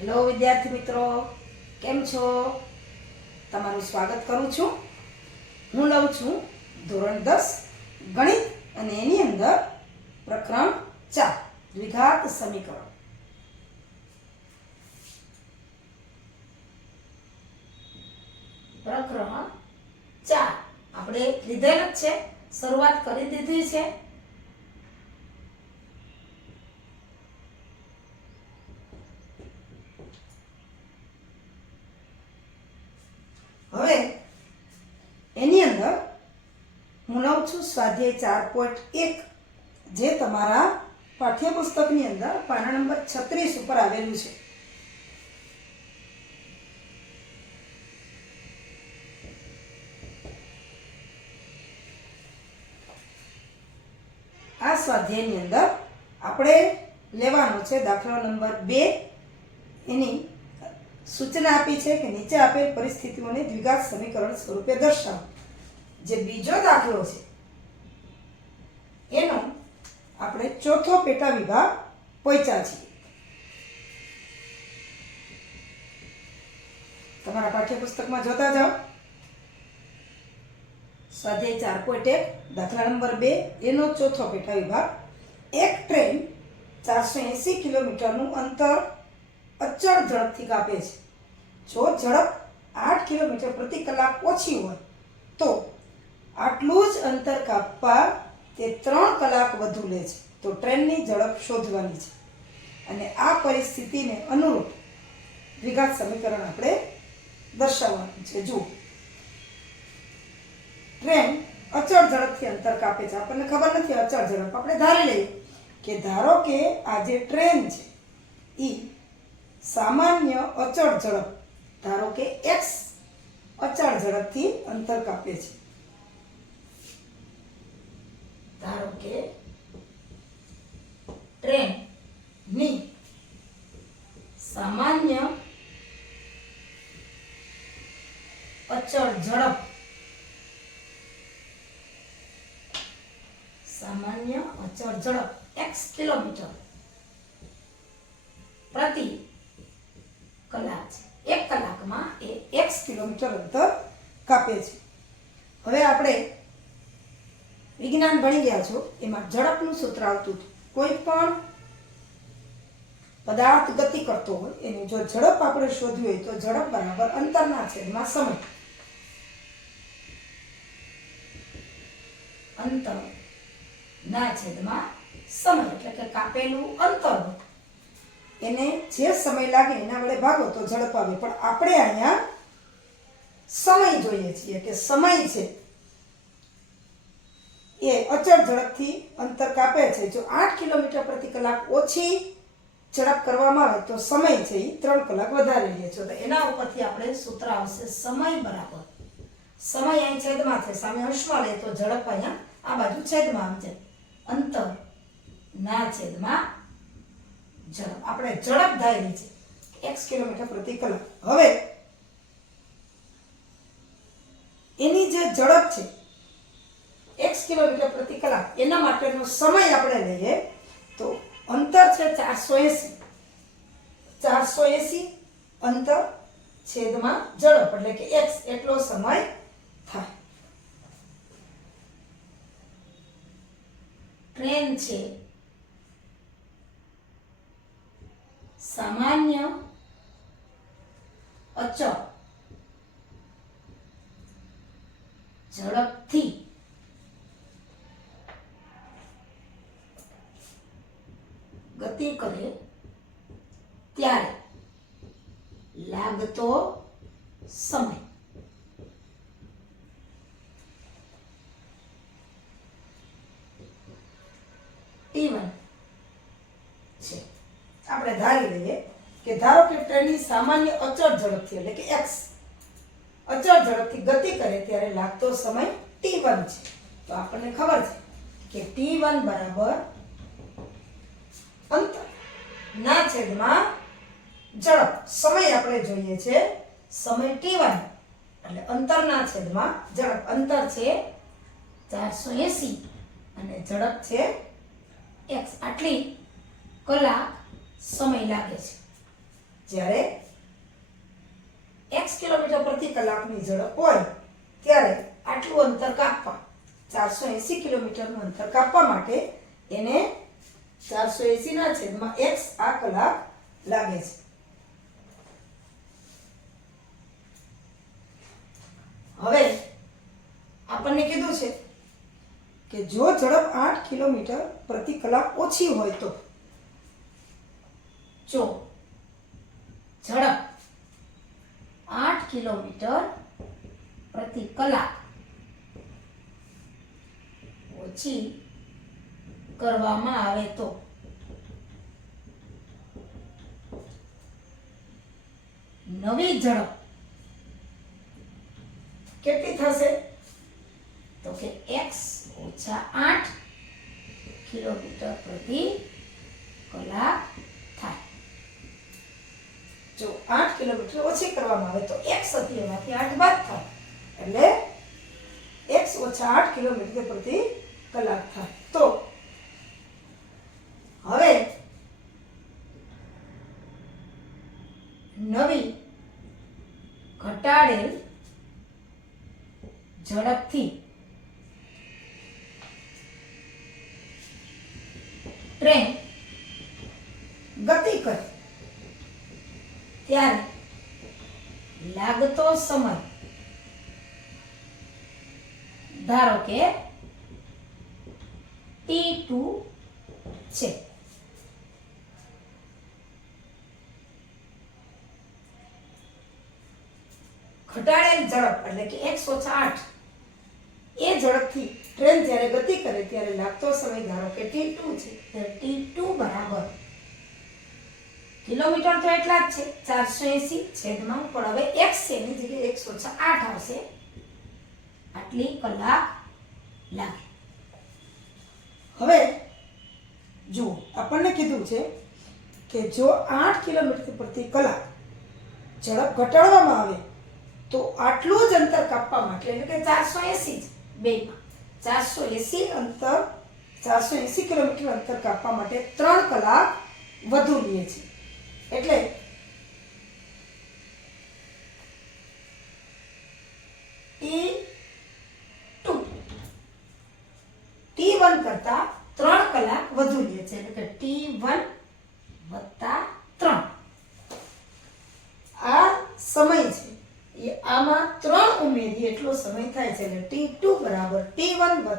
Hello વિદ્યાર્થી મિત્રો, કેમ છો? તમારું સ્વાગત કરું છું. હું લઉં છું ધોરણ 10 ગણિત અને એની અંદર પ્રકરણ 4 દ્વિઘાત સમીકરણ. પ્રકરણ 4 આપણે લીધેલ જ છે, શરૂઆત કરી દીધી છે. હવે એની અંદર હું લઉં છું સ્વાધ્યાય 4.1, જે તમારા પાઠ્યપુસ્તકની અંદર પાના નંબર 36 ઉપર આવેલું છે. આ સ્વાધ્યાયની અંદર આપણે લેવાનો છે દાખલો નંબર 2. એની સૂચના આપી છે કે નીચે આપેલ પરિસ્થિતિઓને દ્વિઘાત સમીકરણ સ્વરૂપે દર્શાવો. જે બીજો દાખલો છે એનો આપણે ચોથો પેટા વિભાગ પહોંચ્યા છીએ. તમારા પાઠ્યપુસ્તકમાં જોતા જાઓ. સ્વાધ્યાય 4.1 દાખલા નંબર 2 એનો ચોથો પેટા વિભાગ. એક ટ્રેન 480 કિલોમીટરનું અંતર અચળ ઝડપથી કાપે છે. જો ઝડપ 8 કિલોમીટર પ્રતિ કલાક ઓછી હોય તો આટલું જ અંતર કાપવા તે 3 કલાક વધુ લે છે. તો ટ્રેનની ઝડપ શોધવાની છે અને આ પરિસ્થિતિને અનુરૂપ દ્વિઘાત સમીકરણ આપણે દર્શાવવાનું છે. જુઓ, ટ્રેન અચળ ઝડપથી અંતર કાપે છે. આપણને ખબર નથી અચળ ઝડપ, આપણે ધારી લઈએ કે ધારો કે આ જે ટ્રેન છે એ સામાન્ય અચળ ઝડપ, ધારો કે x અચળ ઝડપથી અંતર કાપે છે. ધારો કે ટ્રેનની સામાન્ય અચળ ઝડપ x કિલોમીટર પ્રતિ કલાક છે. 1 કલાકમાં એ x કિલોમીટર અંતર કાપે છે. હવે આપણે વિજ્ઞાન ભણી ગયા છો, એમાં ઝડપનું સૂત્ર આવતું હતું. કોઈ પણ પદાર્થ ગતિ કરતો હોય એની જો ઝડપ આપણે શોધવી હોય તો ઝડપ બરાબર અંતરના છેદમાં સમય. અંતરના છેદમાં સમય એટલે કે કાપેલું અંતર એને જે સમય લાગે એના વડે ભાગો તો ઝડપ આવે. પણ આપણે અહીંયા સમય જોઈએ છીએ કે સમય છે એ અચળ ઝડપથી અંતર કાપે છે. જો 8 કિલોમીટર પ્રતિ કલાક ઓછી ઝડપ કરવામાં આવે તો સમય છે એ 3 કલાક વધારે લે છે. તો એના ઉપરથી આપણે સૂત્ર આવશે સમય બરાબર, સમય અહીં છેદમાં છે, સામે અંશમાં લે તો ઝડપ અહીંયા આ બાજુ છેદમાં આવી જાય. અંતર ના છેદમાં ઝડપ. આપણે ઝડપ ધારી છે x કિલોમીટર પ્રતિ કલાક. હવે એની જે ઝડપ છે x કિલોમીટર પ્રતિ કલાક એના માટેનો સમય આપણે લઈએ તો અંતર છે 480 અંતર છેદમાં ઝડપ એટલે કે x એટલો સમય થાય. ટ્રેન છે સામાન્ય અચળ ઝડપથી ગતિ કરે ત્યારે લાગતો સમય t1 છે. આપણે ધારી લઈએ કે ધારો કે ટ્રેનની સામાન્ય અચળ ઝડપથી એટલે કે x અચળ ઝડપથી ગતિ કરે ત્યારે લાગતો સમય t1 છે. તો આપણને ખબર છે કે t1 બરાબર અંતર ના છેદમાં ઝડપ. સમય આપણે જોઈએ છે સમય t1 એટલે અંતરના છેદમાં ઝડપ. અંતર છે 480 અને ઝડપ છે x. આટલી કલાક સમય લાગે છે. જ્યારે x કિલોમીટર પ્રતિ કલાકની ઝડપ હોય ત્યારે આટલું અંતર કાપવા 480 કિલોમીટરનું અંતર કાપવા માટે એને 480 ના છેદમાં x આ કલાક લાગે છે. હવે આપણને કીધું છે કે જો ઝડપ 8 કિલોમીટર પ્રતિ કલાક ઓછી હોય તો જો ઝડપ 8 કિલોમીટર પ્રતિ કલાક ઓછી કરવામાં આવે તો નવી ઝડપ કેટલી થશે તો કે x ઓછા 8 કિલોમીટર પ્રતિ કલાક થાય. જો 8 કિલોમીટર ઓછી કરવામાં આવે તો x હતી એમાંથી 8 બાદ થાય એટલે x ઓછા 8 કિલોમીટર પ્રતિ કલાક થાય. તો હવે નવી ઘટાડેલ ઝડપથી ટ્રેન ગતિ કરે ત્યારે લાગતો સમય ધારો કે t2 છે. ઘટાડેલ ઝડપ એટલે કે x ઓછા 8 એ ઝડપથી ટ્રેન જ્યારે ગતિ કરે ત્યારે લાગતો સમય ધારો કે t2 છે. ત્યારે t2 બરાબર કિલોમીટર તો એટલા જ છે 480 છેદમાં પણ હવે x છે એની જગ્યાએ x ઓછા 8 આવશે. આટલી કલાક લાગે. હવે જુઓ આપણને કીધું છે કે જો 8 કિલોમીટર પ્રતિ કલાક ઝડપ ઘટાડવામાં આવે તો આટલું જ અંતર કાપવા માટે એટલે કે 480 બેમાં 480 કિલોમીટર અંતર કાપવા માટે 3 કલાક વધુ લે છે. એટલે t1 કરતા 3 કલાક વધુ લે છે એટલે કે t1 + 3 આ સમય છે એ આમાં 3 ઉમેરી એટલો સમય થાય છે એટલે t2 બરાબર t1 +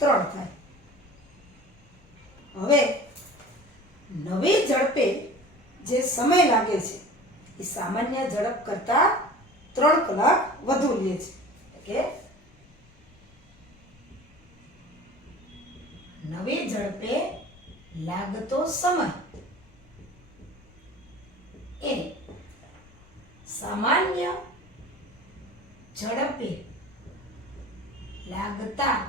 3 થાય. હવે નવી ઝડપે જે સમય લાગે છે એ સામાન્ય ઝડપ કરતા 3 કલાક વધુ લે છે. કે નવી ઝડપે લાગતો સમય એ સામાન્ય ઝડપે લાગતા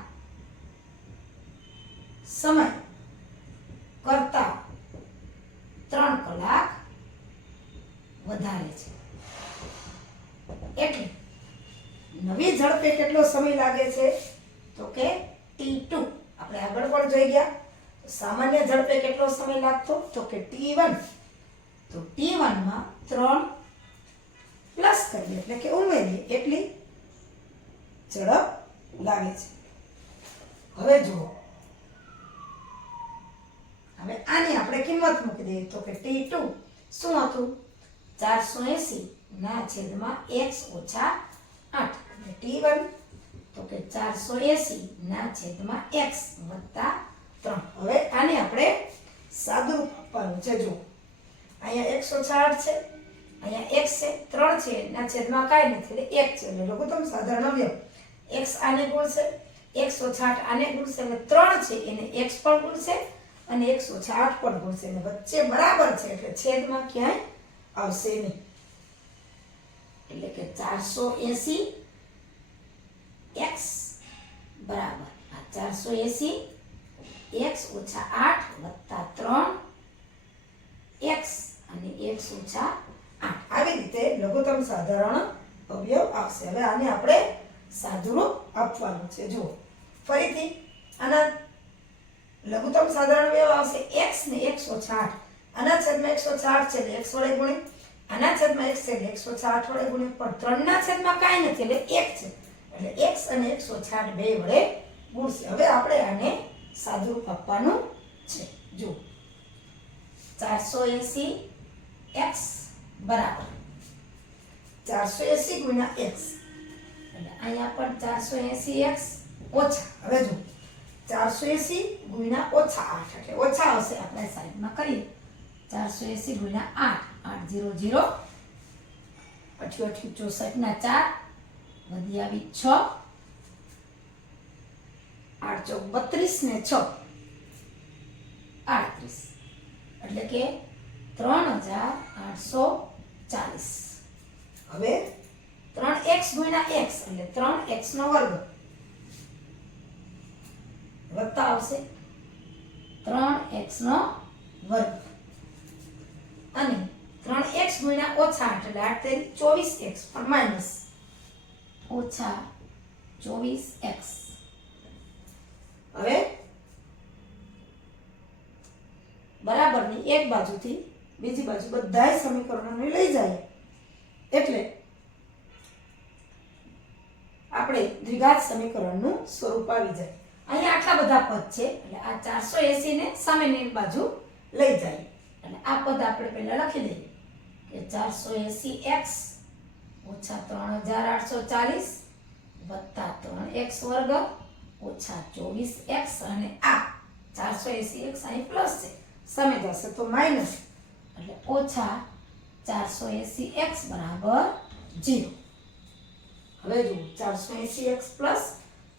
સમય કરતા 3 કલાક વધારે છે. એટલે નવી ઝડપે કેટલો સમય લાગે છે તો કે t2 આપણે આગળ પણ જોઈ ગયા. સામાન્ય ઝડપે કેટલો સમય લાગતો તો કે t1 તો t1 માં 3 પ્લસ કરીએ એટલે કે ઉમેરીએ એટલી ઝડપ લાગે છે. હવે જુઓ હવે આની આપણે કિંમત મૂકી દઈએ તો કે t2 શું હતું 480 ના છેદમાં x ઓછા 8 એટલે t1 તો કે 480 ના છેદમાં x વત્તા 3. હવે આને આપણે સાદુરૂપ આપવાનું છે. જો અહીંયા x ઓછા 8 છે અહીંયા x છે 3 છે એના છેદમાં કાંઈ નથી એટલે 1 છે એટલે લઘુત્તમ સાધારણ અવયવ x આને ગુણશે x ઓછા 8 આને ગુણશે એટલે 3 છે એને x પણ ગુણશે અને x ઓછા 8 પણ ગુણશે અને વચ્ચે બરાબર છે એટલે છેદમાં ક્યાંય આવશે નહીં. એટલે કે 480 x બરાબર આ 480 x ઓછા 8 વત્તા 3 x અને x ઓછા 8 આવી રીતે લઘુત્તમ સાધારણ અવયવ આવશે. હવે આને આપણે સાદુરૂપ આપવાનું છે. જુઓ ફરીથી આના લઘુત્તમ સાધારણ અવયવ આવશે x ને x ઓછા 8 આના છેદમાં 160 છે એટલે x વડે ગુણે, આના છેદમાં x છે એટલે 160 વડે ગુણે, પણ 3 ના છેદમાં કાંઈ નથી એટલે 1 છે એટલે x અને 160 બે વડે ગુણશે. હવે આપણે આને સાદુરૂપ આપવાનું છે. જો 480 x બરાબર 480 ગુણ્યા x એટલે અહીંયા પણ 480 x ઓછા, હવે જો 480 ગુણ્યા ઓછા 8 એટલે ઓછા આવશે. આપણે સાઈડમાં કરીએ 480 ગુણ્યા 8 8 0 0 88 64 ના 4 વધી આવી 6 8 ચોક 32 ને 6 38 એટલે કે 3840. હવે 3x ગુણ્યા x એટલે 3x નો વર્ગ વત્તા આવશે 3x નો વર્ગ અને 3x ગુણ્યા ઓછા 8 એટલે 8 તેરી 24x પણ માઈનસ ઓછા 24x. હવે બરાબરની એક બાજુથી બીજી બાજુ બધાય સમીકરણોને લઈ જાય એટલે આપણે દ્વિઘાત સમીકરણનું સ્વરૂપ આવી જાય. અહીંયા આટલા બધા પદ છે એટલે આ 480 ને સામેની બાજુ લઈ જાય એટલે આ પદ આપણે પહેલા લખી દઈએ કે 480x ઓછા 3840 વત્તા 3x વર્ગ ઓછા 24x અને આ 480x અહીં પ્લસ છે સામે જશે તો માઈનસ એટલે ઓછા 480x બરાબર 0. હવે જો 480x પ્લસ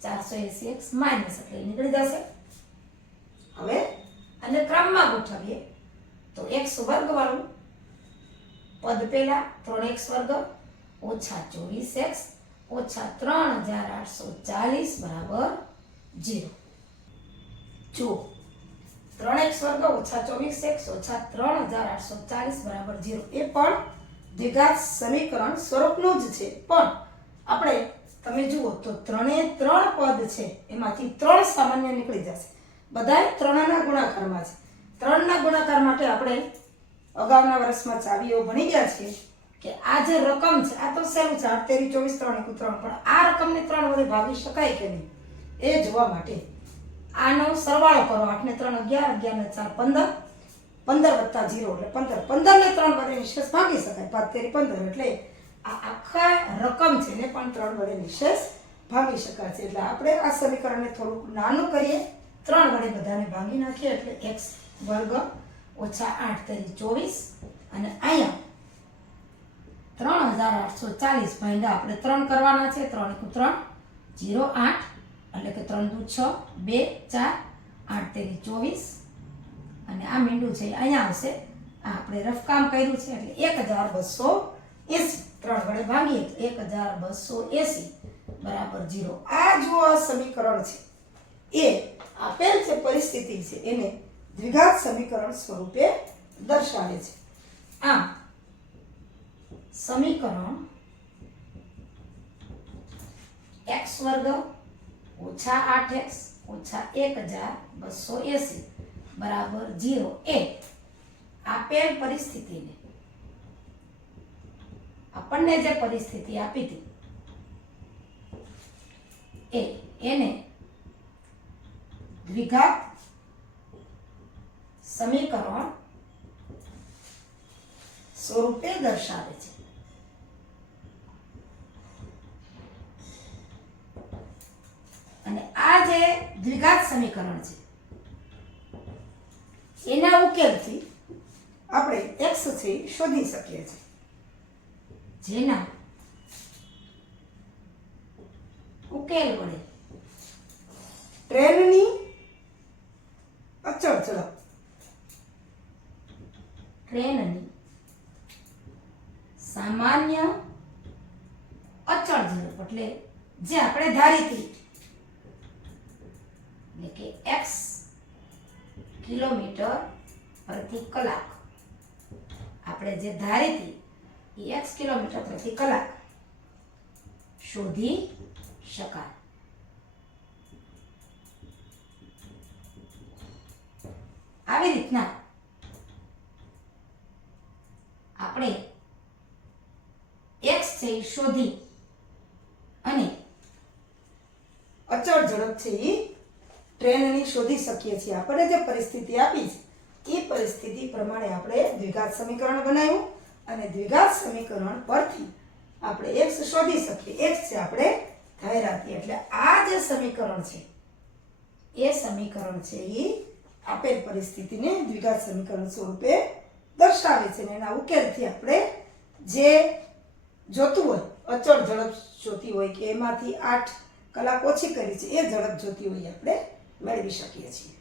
480x માઈનસ એટલે નીકળી જશે. હવે અને ક્રમમાં ગોઠવીએ તો x વર્ગ વાળું પદ પહેલા 3x વર્ગ ઓછા 24x ઓછા 3840 બરાબર 0. જો 3x વર્ગ ઓછા 24x ઓછા 3840 બરાબર 0 એ પણ દ્વિઘાત સમીકરણ સ્વરૂપનું જ છે, પણ આપણે તમે જુઓ તો ત્રણે ત્રણ પદ છે એમાંથી 3 સામાન્ય નીકળી જશે. બધાય 3 ના ગુણાકારમાં છે. 3 ના ગુણાકાર માટે આપણે અગાઉના વર્ષમાં ચાવીઓ ભણી ગયા છીએ કે આ જે રકમ છે આ તો સહેલું છે 8 તેરી 24 3 1 3, પણ આ રકમને 3 વડે ભાગી શકાય કે નહીં એ જોવા માટે આનો સરવાળો કરો. 8 ને 3 11 11 ને 4 15 15 વત્તા 0 એટલે 15 15 ને 3 વડે નિશેષ ભાગી શકાય 5 તેરી 15 એટલે આ આખા રકમ છે ને પણ 3 વડે નિશેષ ભાગી શકાય છે. એટલે આપણે આ સમીકરણને થોડુંક નાનું કરીએ 3 વડે બધાને ભાગી નાખીએ એટલે x વર્ગ ઓછા 8 તેરી 24 અને અહીંયા 3840 ભાગ્યા આપણે 3 કરવાના છે 3 * 3 0 8 એટલે કે 3 × 6 2 4 8 તેરી 24 અને આ મીંડું છે અહીંયા આવશે. આ આપણે રફકામ કર્યું છે એટલે 1280 3 વડે ભાગીએ તો 1280 બરાબર 0. આ જો આ સમીકરણ છે એ આપેલ જે પરિસ્થિતિ છે એને દ્વિઘાત સમીકરણ સ્વરૂપે દર્શાવે છે. આમ સમીકરણ x વર્ગ ઓછા 8x ઓછા 1280 બરાબર 0 એ આપેલ પરિસ્થિતિને આપણને જે પરિસ્થિતિ આપી હતી એને દ્વિઘાત સમીકરણ સ્વરૂપે દર્શાવે છે. અને આ જે દ્વિઘાત સમીકરણ છે એના ઉકેલથી આપણે x છે શોધી શકીએ છીએ, જેના ઉકેલ વડે ટ્રેનની અચળ ઝડપ ટ્રેનની સામાન્ય અચળ ઝડપ એટલે જે આપણે ધારી હતી એટલે કે x કિલોમીટર પ્રતિ કલાક આપણે જે ધારી હતી એ x કિલોમીટર પ્રતિ કલાક શોધી શકાય. આવી રીતના શોધી અને અચળ ઝડપ છે એ ટ્રેનની શોધી શકીએ છીએ. આપણને જે પરિસ્થિતિ આપી છે એ પરિસ્થિતિ પ્રમાણે આપણે દ્વિઘાત સમીકરણ બનાવ્યું અને દ્વિઘાત સમીકરણ પરથી આપણે x શોધી શકીએ. x છે આપણે ધાર્યા. એટલે આ જે સમીકરણ છે એ સમીકરણ છે એ આપેલ પરિસ્થિતિને દ્વિઘાત સમીકરણ સ્વરૂપે દર્શાવે છે. અને એના ઉકેલથી આપણે જે જોતું હોય અચળ ઝડપ જોતી હોય કે એમાંથી 8 કલાક ઓછી કરી છે એ ઝડપ જોતી હોય આપણે મેળવી શકીએ છીએ.